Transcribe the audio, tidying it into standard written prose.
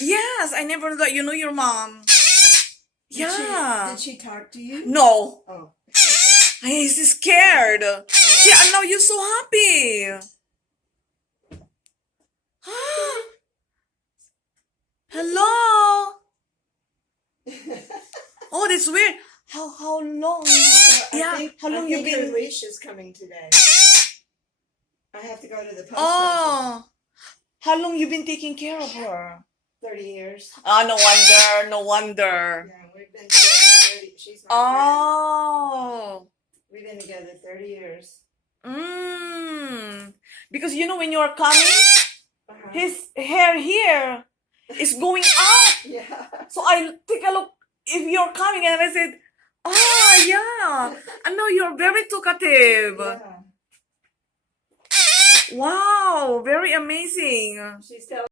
Yes, I never thought you know your mom. Yeah. Did she talk to you? No. Oh. He's scared. See, and now you're so happy. Hello. Oh, that's weird. How long? How long you been? Her leash is coming today. I have to go to the post office. Oh, how long you been taking care of her? 30 years. Ah, no wonder, no wonder. Yeah, we've been together 30. She's my Oh. friend. We've been together 30 years. Because you know when you're coming, his hair here is going up. Yeah. So I take a look if you're coming, and I said, yeah. And now you're very talkative. Yeah. Wow, very amazing. She's telling